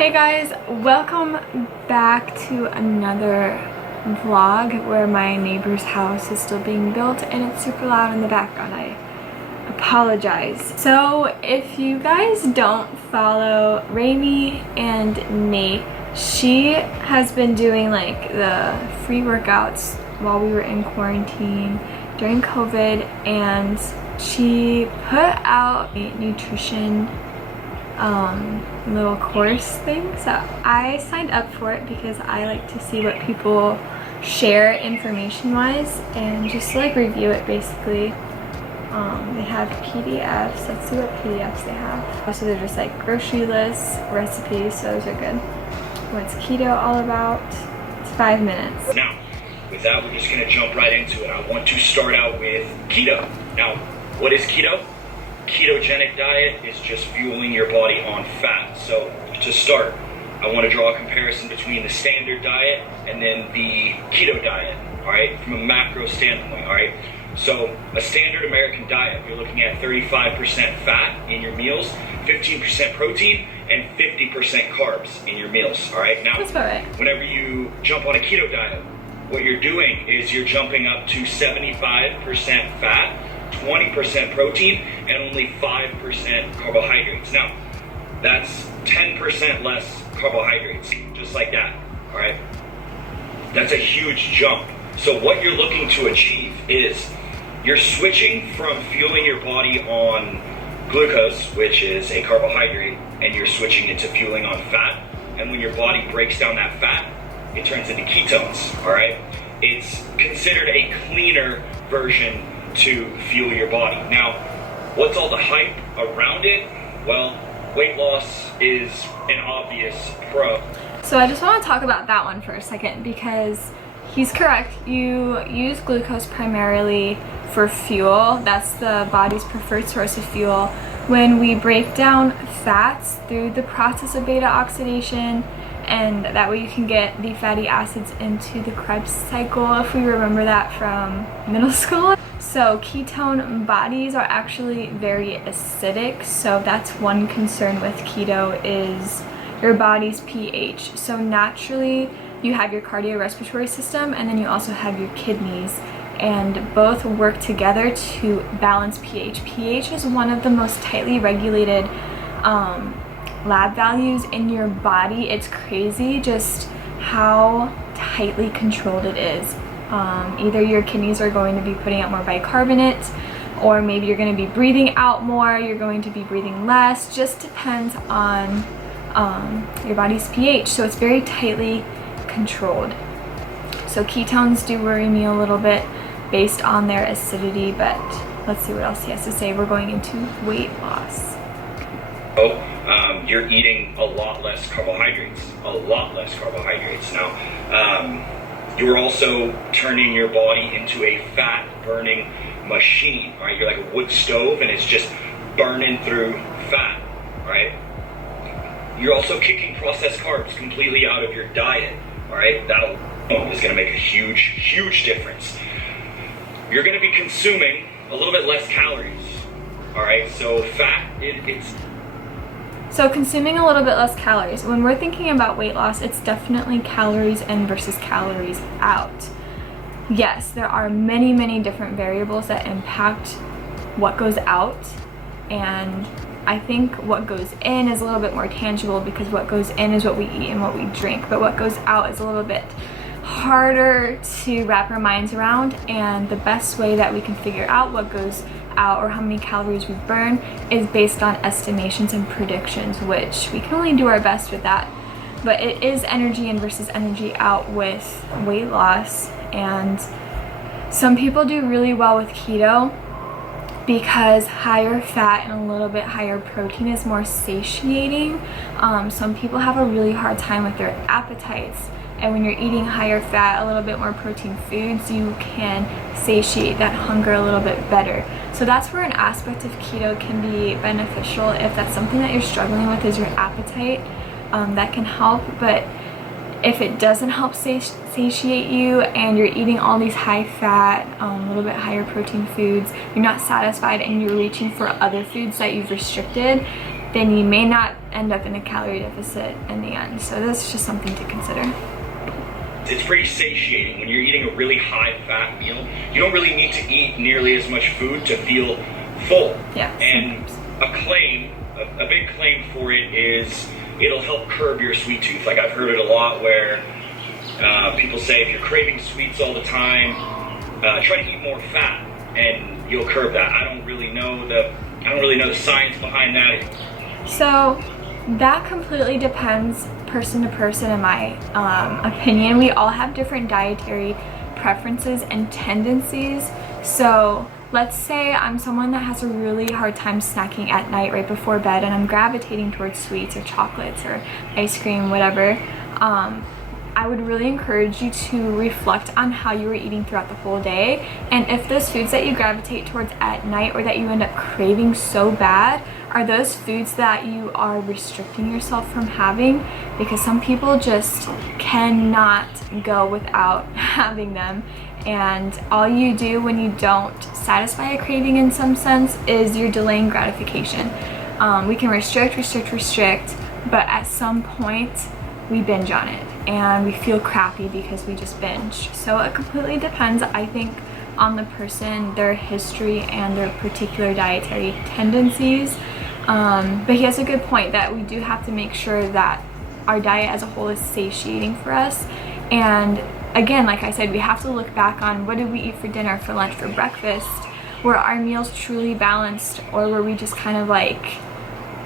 Hey guys, welcome back to another vlog where my neighbor's house is still being built and it's super loud in the background. I apologize. So if you guys don't follow Remi and Nate, she has been doing like the free workouts while we were in quarantine during COVID, and she put out a nutrition little course thing. So I signed up for it because I like to see what people share information wise and just like review it basically. They have PDFs. Let's see what PDFs they have. So they're just like grocery lists, recipes, so those are good. What's keto all about? It's 5 minutes. Now, with that, we're just gonna jump right into it. I want to start out with keto. Now, what is keto? Ketogenic diet is just fueling your body on fat. So to start, I want to draw a comparison between the standard diet and then the keto diet, all right, from a macro standpoint, all right? So a standard American diet, you're looking at 35% fat in your meals, 15% protein, and 50% carbs in your meals, all right? Now, that's about right. Whenever you jump on a keto diet, what you're doing is you're jumping up to 75% fat, 20% protein, and only 5% carbohydrates. Now, that's 10% less carbohydrates, just like that, all right? That's a huge jump. So what you're looking to achieve is you're switching from fueling your body on glucose, which is a carbohydrate, and you're switching it to fueling on fat. And when your body breaks down that fat, it turns into ketones, all right? It's considered a cleaner version to fuel your body. Now, what's all the hype around it? Well, weight loss is an obvious pro. So I just want to talk about that one for a second because he's correct. You use glucose primarily for fuel. That's the body's preferred source of fuel. When we break down fats through the process of beta oxidation, and that way you can get the fatty acids into the Krebs cycle, if we remember that from middle school. So ketone bodies are actually very acidic, so that's one concern with keto is your body's pH. So naturally you have your cardiorespiratory system and then you also have your kidneys, and both work together to balance pH. pH is one of the most tightly regulated lab values in your body. It's crazy just how tightly controlled it is. Either your kidneys are going to be putting out more bicarbonate, or maybe you're going to be breathing out more, you're going to be breathing less. Just depends on your body's pH. So it's very tightly controlled. So ketones do worry me a little bit based on their acidity, but let's see what else he has to say. We're going into weight loss. You're eating a lot less carbohydrates, Now, you're also turning your body into a fat burning machine, right? You're like a wood stove and it's just burning through fat, right? You're also kicking processed carbs completely out of your diet, all right? That alone is gonna make a huge difference. You're gonna be consuming a little bit less calories, all right? So fat, So consuming a little bit less calories. When we're thinking about weight loss, it's definitely calories in versus calories out. Yes, there are many different variables that impact what goes out, and I think what goes in is a little bit more tangible because what goes in is what we eat and what we drink, but what goes out is a little bit harder to wrap our minds around, and the best way that we can figure out what goes out or how many calories we burn is based on estimations and predictions, which we can only do our best with that. But it is energy in versus energy out with weight loss, and some people do really well with keto because higher fat and a little bit higher protein is more satiating. Some people have a really hard time with their appetites, and when you're eating higher fat, a little bit more protein foods, you can satiate that hunger a little bit better. So that's where an aspect of keto can be beneficial. If that's something that you're struggling with is your appetite, that can help. But if it doesn't help satiate you and you're eating all these high fat, a little bit higher protein foods, you're not satisfied and you're reaching for other foods that you've restricted, then you may not end up in a calorie deficit in the end. So that's just something to consider. It's pretty satiating when you're eating a really high fat meal. You don't really need to eat nearly as much food to feel full. Yeah. And a big claim for it is it'll help curb your sweet tooth. Like I've heard it a lot where people say if you're craving sweets all the time, try to eat more fat and you'll curb that. I don't really know the science behind that. So that completely depends person to person in my opinion. We all have different dietary preferences and tendencies. So let's say I'm someone that has a really hard time snacking at night right before bed, and I'm gravitating towards sweets or chocolates or ice cream, whatever. I would really encourage you to reflect on how you were eating throughout the whole day, and if those foods that you gravitate towards at night or that you end up craving so bad are those foods that you are restricting yourself from having, because some people just cannot go without having them, and all you do when you don't satisfy a craving in some sense is you're delaying gratification. We can restrict, but at some point we binge on it and we feel crappy because we just binged. So it completely depends, I think, on the person, their history, and their particular dietary tendencies. But he has a good point that we do have to make sure that our diet as a whole is satiating for us. And again, like I said, we have to look back on what did we eat for dinner, for lunch, for breakfast. Were our meals truly balanced, or were we just kind of like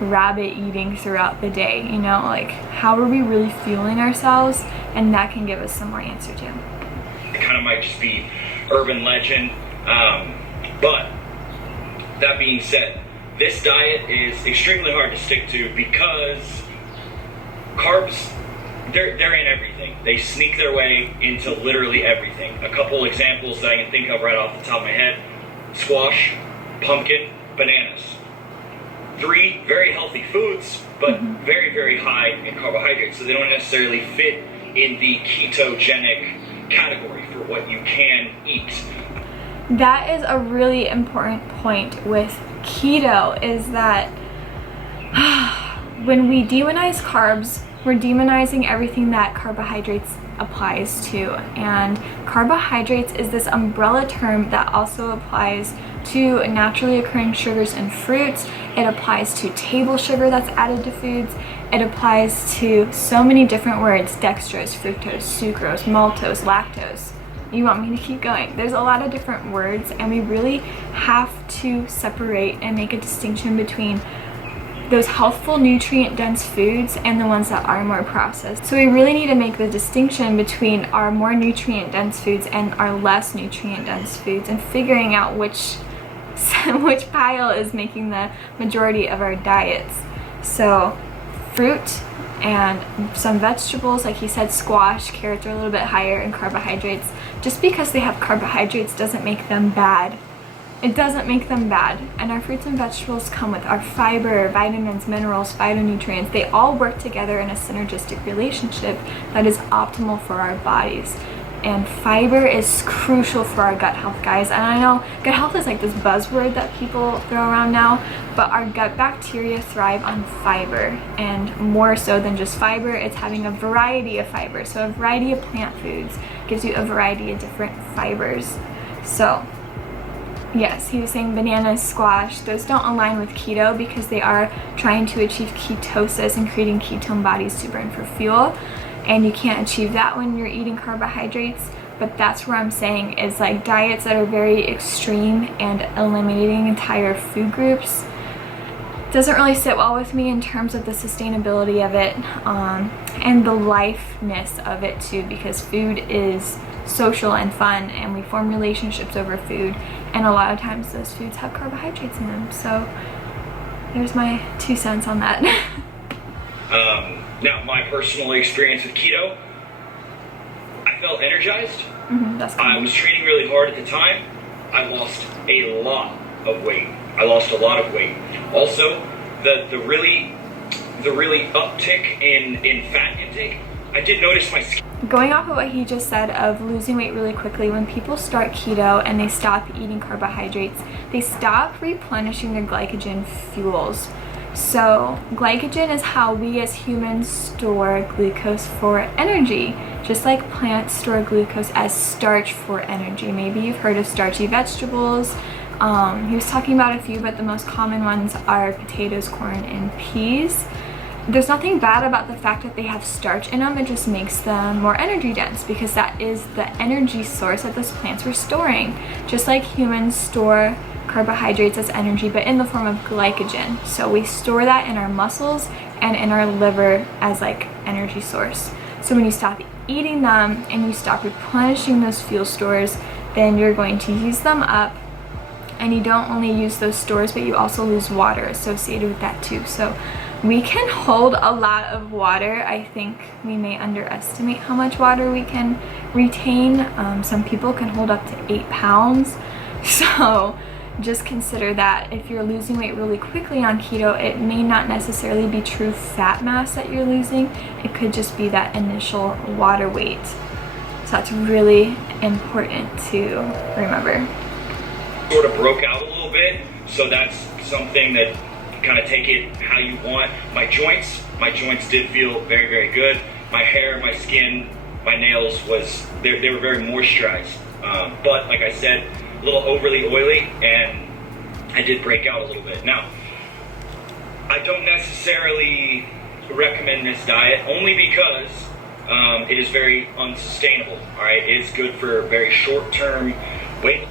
rabbit eating throughout the day? You know, like how are we really fueling ourselves? And that can give us some more answer too. It kind of might just be urban legend, but that being said, this diet is extremely hard to stick to because carbs, they're in everything. They sneak their way into literally everything. A couple examples that I can think of right off the top of my head: squash, pumpkin, bananas. 3 very healthy foods, but very, very high in carbohydrates, so they don't necessarily fit in the ketogenic category for what you can eat. That is a really important point with keto, is that when we demonize carbs, we're demonizing everything that carbohydrates applies to. And carbohydrates is this umbrella term that also applies to naturally occurring sugars in fruits. It applies to table sugar that's added to foods. It applies to so many different words: dextrose, fructose, sucrose, maltose, lactose. You want me to keep going? There's a lot of different words, and we really have to separate and make a distinction between those healthful, nutrient-dense foods and the ones that are more processed. So we really need to make the distinction between our more nutrient-dense foods and our less nutrient-dense foods, and figuring out which pile is making the majority of our diets. So fruit and some vegetables, like he said, squash, carrots are a little bit higher in carbohydrates. Just because they have carbohydrates doesn't make them bad. It doesn't make them bad. And our fruits and vegetables come with our fiber, vitamins, minerals, phytonutrients. They all work together in a synergistic relationship that is optimal for our bodies. And fiber is crucial for our gut health, guys. And I know gut health is like this buzzword that people throw around now, but our gut bacteria thrive on fiber, and more so than just fiber, it's having a variety of fiber. So a variety of plant foods gives you a variety of different fibers. So yes, he was saying bananas, squash, those don't align with keto because they are trying to achieve ketosis and creating ketone bodies to burn for fuel. And you can't achieve that when you're eating carbohydrates. But that's where I'm saying is like diets that are very extreme and eliminating entire food groups doesn't really sit well with me in terms of the sustainability of it, and the lifeness of it too, because food is social and fun, and we form relationships over food, and a lot of times those foods have carbohydrates in them. So there's my 2 cents on that. Now, my personal experience with keto, I felt energized. That's cool. I was training really hard at the time. I lost a lot of weight. Also, the really uptick in fat intake, I did notice my skin. Going off of what he just said of losing weight really quickly, when people start keto and they stop eating carbohydrates, they stop replenishing their glycogen fuels. So glycogen is how we as humans store glucose for energy, just like plants store glucose as starch for energy. Maybe you've heard of starchy vegetables. He was talking about a few, but the most common ones are potatoes, corn, and peas. There's nothing bad about the fact that they have starch in them. It just makes them more energy dense, because that is the energy source that those plants were storing. Just like humans store carbohydrates as energy, but in the form of glycogen. So we store that in our muscles and in our liver as like energy source. So when you stop eating them and you stop replenishing those fuel stores, then you're going to use them up, and you don't only use those stores, but you also lose water associated with that too. So we can hold a lot of water. I think we may underestimate how much water we can retain. Some people can hold up to 8 pounds. So just consider that if you're losing weight really quickly on keto, it may not necessarily be true fat mass that you're losing. It could just be that initial water weight. So that's really important to remember. Sort of broke out a little bit, so that's something that kind of take it how you want. My joints did feel very, very good. My hair, my skin, my nails they were very moisturized. But like I said, a little overly oily, and I did break out a little bit. Now, I don't necessarily recommend this diet, only because it is very unsustainable. All right, it is good for very short-term weight.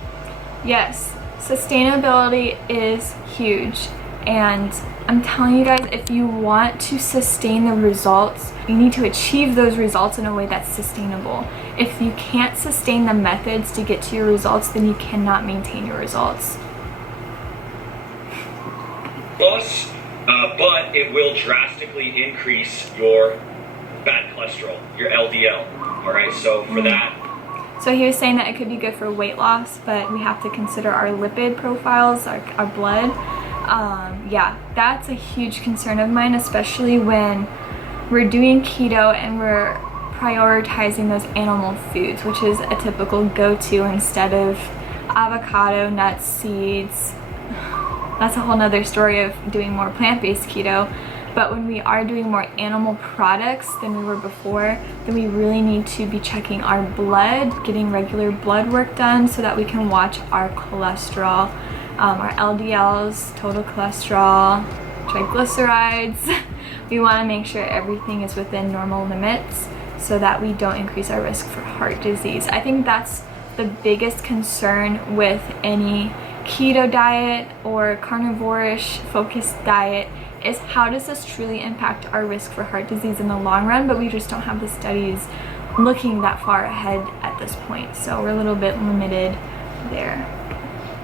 Yes, sustainability is huge, and I'm telling you guys, if you want to sustain the results, you need to achieve those results in a way that's sustainable. If you can't sustain the methods to get to your results, then you cannot maintain your results. Plus, but it will drastically increase your bad cholesterol, your LDL. All right, so for that. So he was saying that it could be good for weight loss, but we have to consider our lipid profiles, our blood. Yeah, that's a huge concern of mine, especially when we're doing keto and we're prioritizing those animal foods, which is a typical go-to instead of avocado, nuts, seeds. That's a whole nother story of doing more plant-based keto. But when we are doing more animal products than we were before, then we really need to be checking our blood, getting regular blood work done so that we can watch our cholesterol, our LDLs, total cholesterol, triglycerides. We want to make sure everything is within normal limits so that we don't increase our risk for heart disease. I think that's the biggest concern with any keto diet or carnivore-ish focused diet, is how does this truly impact our risk for heart disease in the long run, but we just don't have the studies looking that far ahead at this point, so we're a little bit limited there.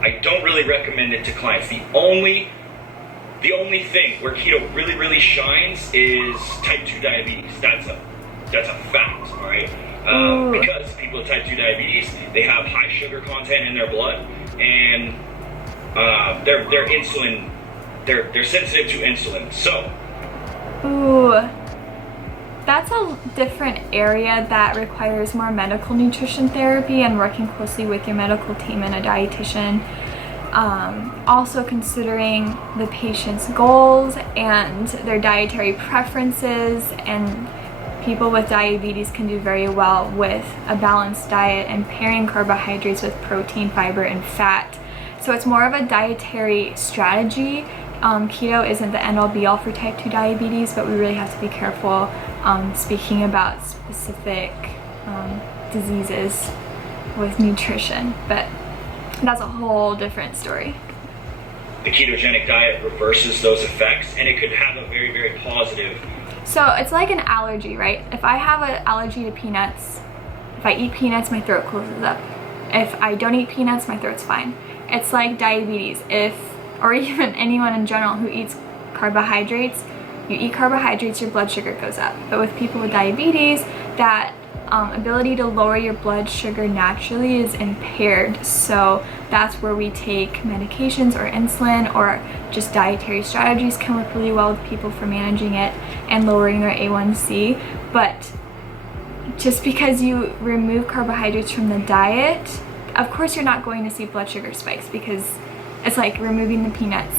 I don't really recommend it to clients. The only thing where keto really, really shines is type 2 diabetes. That's a fact, all right? Because people with type 2 diabetes, they have high sugar content in their blood, and their insulin, they're sensitive to insulin. So, that's a different area that requires more medical nutrition therapy and working closely with your medical team and a dietitian. Also considering the patient's goals and their dietary preferences, and people with diabetes can do very well with a balanced diet and pairing carbohydrates with protein, fiber, and fat. So it's more of a dietary strategy. Keto isn't the end-all be-all for type 2 diabetes, but we really have to be careful speaking about specific diseases with nutrition, but that's a whole different story. The ketogenic diet reverses those effects, and it could have a very, very positive. So it's like an allergy, right? If I have an allergy to peanuts, if I eat peanuts, my throat closes up. If I don't eat peanuts, my throat's fine. It's like diabetes, or even anyone in general who eats carbohydrates. You eat carbohydrates, your blood sugar goes up. But with people with diabetes, that ability to lower your blood sugar naturally is impaired. So that's where we take medications or insulin, or just dietary strategies can work really well with people for managing it and lowering their A1C. But just because you remove carbohydrates from the diet, of course you're not going to see blood sugar spikes, because it's like removing the peanuts.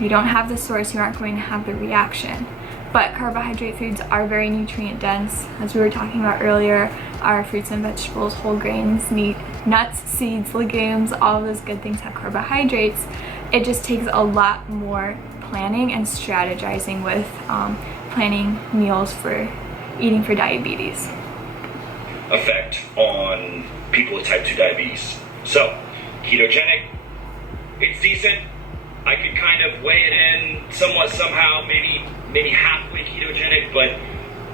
You don't have the source, you aren't going to have the reaction. But carbohydrate foods are very nutrient dense. As we were talking about earlier, our fruits and vegetables, whole grains, meat, nuts, seeds, legumes, all of those good things have carbohydrates. It just takes a lot more planning and strategizing with planning meals for eating for diabetes. Effect on people with type 2 diabetes. So, ketogenic, it's decent. I could kind of weigh it in somewhat somehow, maybe halfway ketogenic, but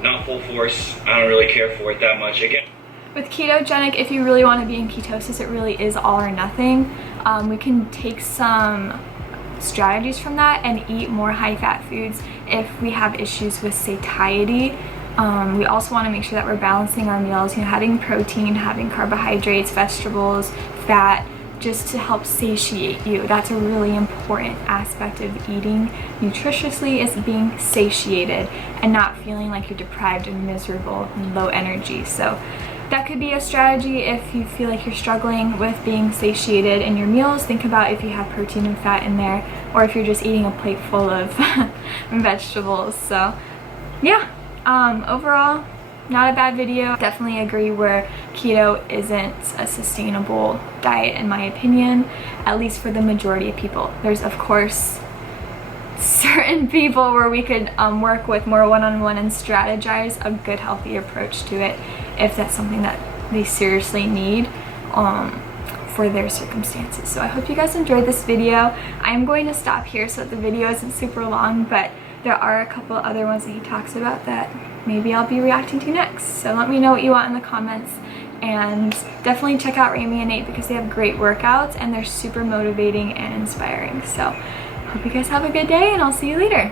not full force. I don't really care for it that much. Again, with ketogenic, if you really want to be in ketosis, it really is all or nothing. We can take some strategies from that and eat more high-fat foods if we have issues with satiety. We also want to make sure that we're balancing our meals, having protein, having carbohydrates, vegetables, fat, just to help satiate you. That's a really important aspect of eating nutritiously, is being satiated and not feeling like you're deprived and miserable and low energy. So that could be a strategy if you feel like you're struggling with being satiated in your meals. Think about if you have protein and fat in there, or if you're just eating a plate full of vegetables. So yeah, overall, not a bad video. Definitely agree where keto isn't a sustainable diet in my opinion, at least for the majority of people. There's of course certain people where we could work with more one-on-one and strategize a good healthy approach to it if that's something that they seriously need for their circumstances. So I hope you guys enjoyed this video. I'm going to stop here so that the video isn't super long, but there are a couple other ones that he talks about that maybe I'll be reacting to next. So let me know what you want in the comments, and definitely check out Remi and Nate because they have great workouts and they're super motivating and inspiring. So hope you guys have a good day, and I'll see you later.